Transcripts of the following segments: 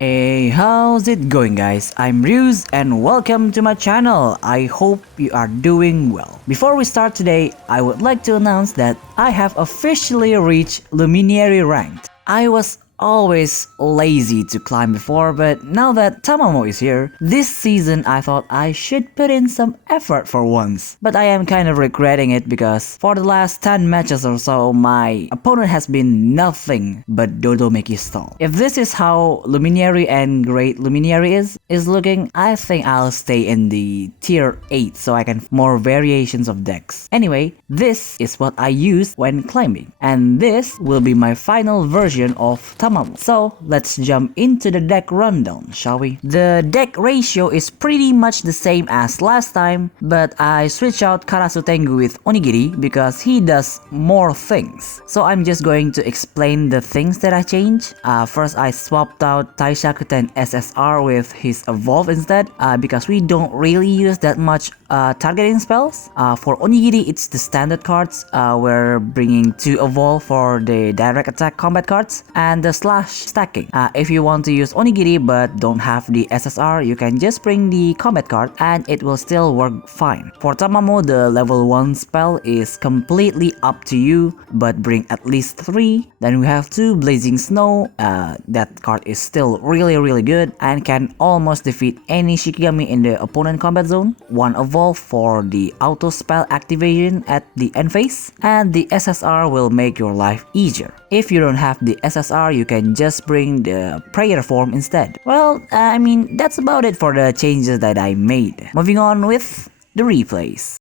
Hey, how's it going guys? I'm Ryuz and welcome to my channel. I hope you are doing well. Before we start today, I would like to announce that I have officially reached Luminary ranked. I was always lazy to climb before, but now that Tamamo is here, this season I thought I should put in some effort for once. But I am kind of regretting it because for the last 10 matches or so, my opponent has been nothing but Dodo Meki stall. If this is how Luminary and Great Luminary is looking, I think I'll stay in the tier 8 so I can more variations of decks. Anyway, this is what I use when climbing, and this will be my final version of Tamamo. So let's jump into the deck rundown, shall we? The deck ratio is pretty much the same as last time, but I switch out Karasu Tengu with Onigiri because he does more things. So I'm just going to explain the things that I changed. First, I swapped out Taishakuten SSR with his Evolve instead because we don't really use that much targeting spells. For Onigiri, it's the standard cards. We're bringing 2 Evolve for the direct attack combat cards and the slash stacking. If you want to use Onigiri but don't have the SSR, you can just bring the combat card and it will still work fine. For Tamamo, the level 1 spell is completely up to you, but bring at least 3. Then we have 2 Blazing Snow. That card is still really good and can almost defeat any Shikigami in the opponent combat zone. 1 Evolve for the auto spell activation at the end phase, and the SSR will make your life easier. If you don't have the SSR, you can just bring the prayer form instead. Well, I mean, that's about it for the changes that I made. Moving on with the replays.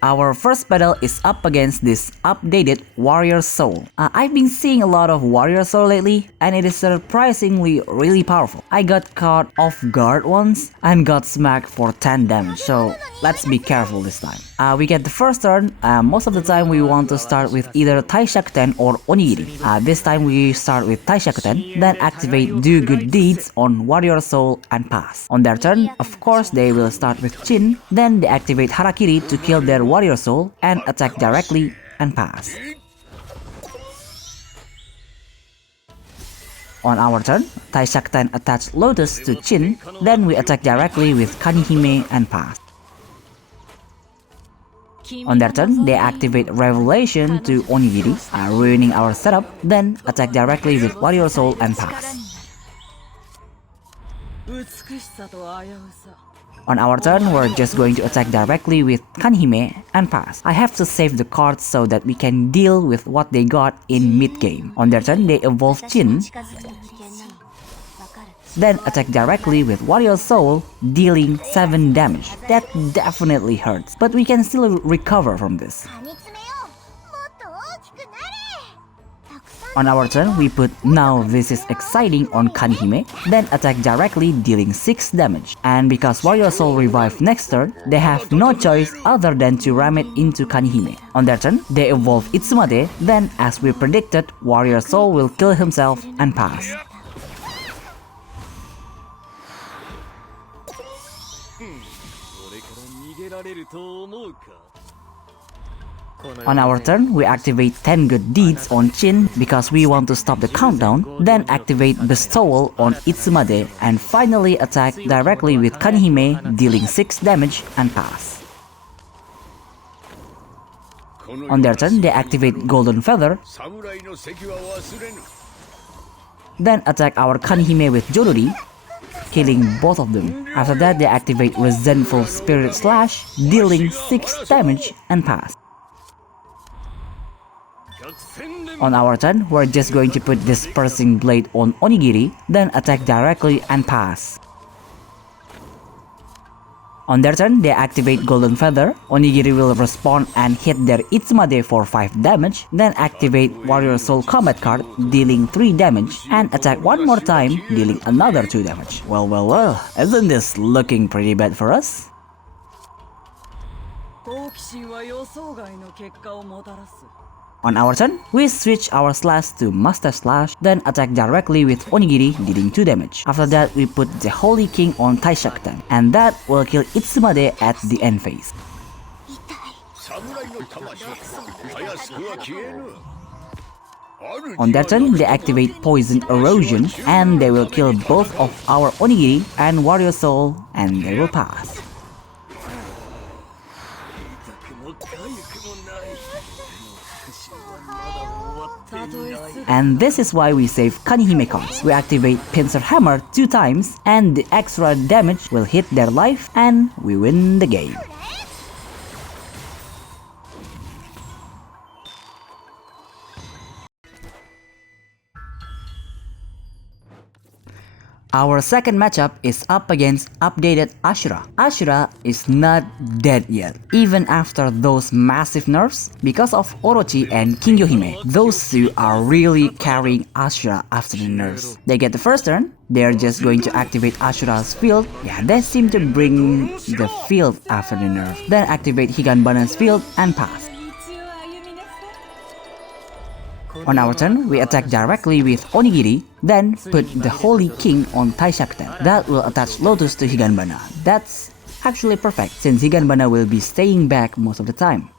Our first battle is up against this updated Warrior Soul. I've been seeing a lot of Warrior Soul lately, and it is surprisingly really powerful. I got caught off guard once and got smacked for 10 damage, so let's be careful this time. We get the first turn. Most of the time we want to start with either Taishakuten or Onigiri. This time we start with Taishakuten, then activate Do Good Deeds on Warrior Soul and pass. On their turn, of course, they will start with Chin, then they activate Harakiri to kill their Warrior Soul and attack directly and pass. On our turn, Taishakuten attach Lotus to Chin, then we attack directly with Kanihime and pass. On their turn, they activate Revelation to Onigiri, ruining our setup, then attack directly with Warrior Soul and pass. On our turn, we're just going to attack directly with Kanihime and pass. I have to save the cards so that we can deal with what they got in mid-game. On their turn, they evolve Chin, then attack directly with Warrior Soul, dealing 7 damage. That definitely hurts, but we can still recover from this. On our turn, we put Now This Is Exciting on Kanihime, then attack directly, dealing 6 damage. And because Warrior Soul revived next turn, they have no choice other than to ram it into Kanihime. On their turn, they evolve Itsumade, then as we predicted, Warrior Soul will kill himself and pass. On our turn, we activate 10 Good Deeds on Chin because we want to stop the countdown, then activate Bestowal on Itsumade, and finally attack directly with Kanihime, dealing 6 damage and pass. On their turn, they activate Golden Feather, then attack our Kanihime with Joruri, killing both of them. After that, they activate Resentful Spirit Slash, dealing 6 damage and pass. On our turn, we're just going to put Dispersing Blade on Onigiri, then attack directly and pass. On their turn, they activate Golden Feather. Onigiri will respond and hit their Itsumade for 5 damage, then activate Warrior Soul combat card, dealing 3 damage, and attack one more time, dealing another 2 damage. Well, isn't this looking pretty bad for us? On our turn, we switch our slash to Master Slash, then attack directly with Onigiri, dealing 2 damage. After that, we put the Holy King on Taishakuten, and that will kill Itsumade at the end phase. On their turn, they activate Poison Erosion and they will kill both of our Onigiri and Warrior Soul and they will pass. And this is why we save Kanihime cards. We activate Pincer Hammer 2 times and the extra damage will hit their life and we win the game. Our second matchup is up against updated Ashura. Ashura is not dead yet, even after those massive nerfs, because of Orochi and Kingyohime. Those two are really carrying Ashura after the nerfs. They get the first turn, they're just going to activate Ashura's field. Yeah, they seem to bring the field after the nerf. Then activate Higanbana's field and pass. On our turn, we attack directly with Onigiri, then put the Holy King on Taishakten. That will attach Lotus to Higanbana. That's actually perfect, since Higanbana will be staying back most of the time.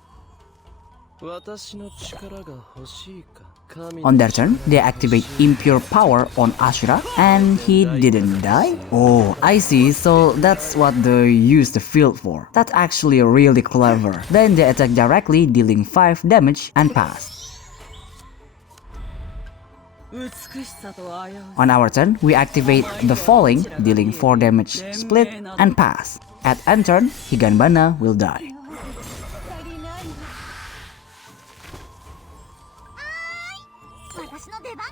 On their turn, they activate Impure Power on Ashura, and he didn't die? Oh, I see, so that's what they use the field for. That's actually really clever. Then they attack directly, dealing 5 damage and pass. On our turn, we activate the Falling, dealing 4 damage, split, and pass. At end turn, Higanbana will die.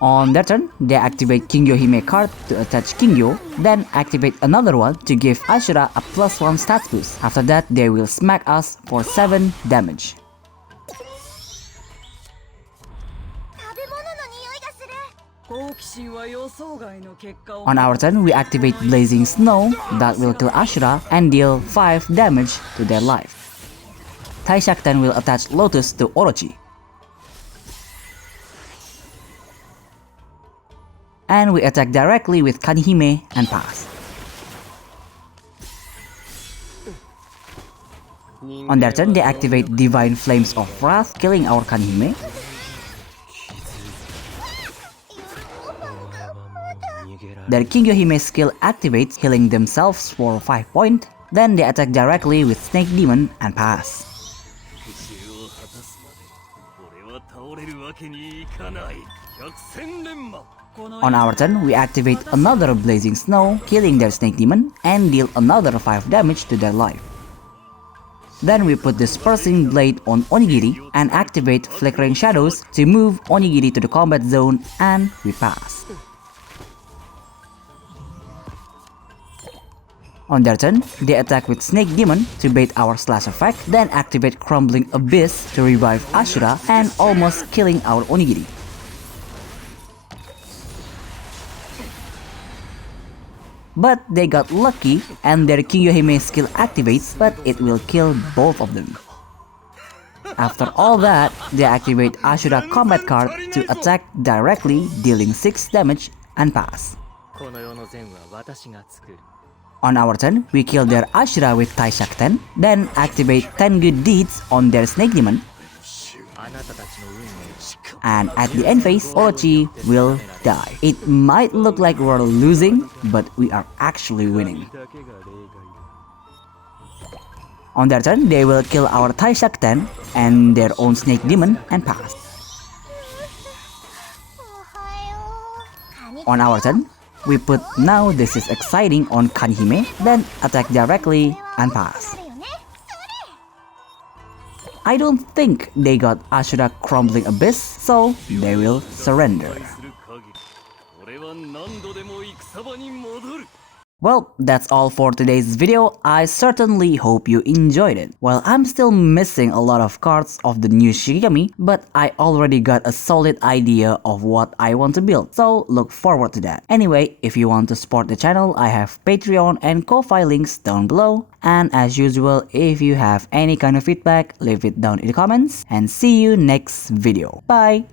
On their turn, they activate Kingyo-hime card to attach Kingyo, then activate another one to give Ashura a +1 stats boost. After that, they will smack us for 7 damage. On our turn, we activate Blazing Snow that will kill Ashura and deal 5 damage to their life. Taishakten will attach Lotus to Orochi. And we attack directly with Kanihime and pass. On their turn, they activate Divine Flames of Wrath, killing our Kanihime. Their Kingyo-hime skill activates, healing themselves for 5 points. Then they attack directly with Snake Demon and pass. On our turn, we activate another Blazing Snow, killing their Snake Demon and deal another 5 damage to their life. Then we put Dispersing Blade on Onigiri and activate Flickering Shadows to move Onigiri to the combat zone and we pass. On their turn, they attack with Snake Demon to bait our slash effect, then activate Crumbling Abyss to revive Ashura and almost killing our Onigiri. But they got lucky and their Kingyo-hime skill activates, but it will kill both of them. After all that, they activate Ashura combat card to attack directly, dealing 6 damage and pass. On our turn, we kill their Ashura with Taishakten, then activate 10 good deeds on their Snake Demon. And at the end phase, Orochi will die. It might look like we're losing, but we are actually winning. On their turn, they will kill our Taishakten and their own Snake Demon and pass. On our turn, we put Now This Is Exciting on Kanihime, then attack directly and pass. I don't think they got Ashura Crumbling Abyss, so they will surrender. Well, that's all for today's video. I certainly hope you enjoyed it. Well, I'm still missing a lot of cards of the new Shikigami, but I already got a solid idea of what I want to build, so look forward to that. Anyway, if you want to support the channel, I have Patreon and Ko-Fi links down below. And as usual, if you have any kind of feedback, leave it down in the comments, and see you next video. Bye!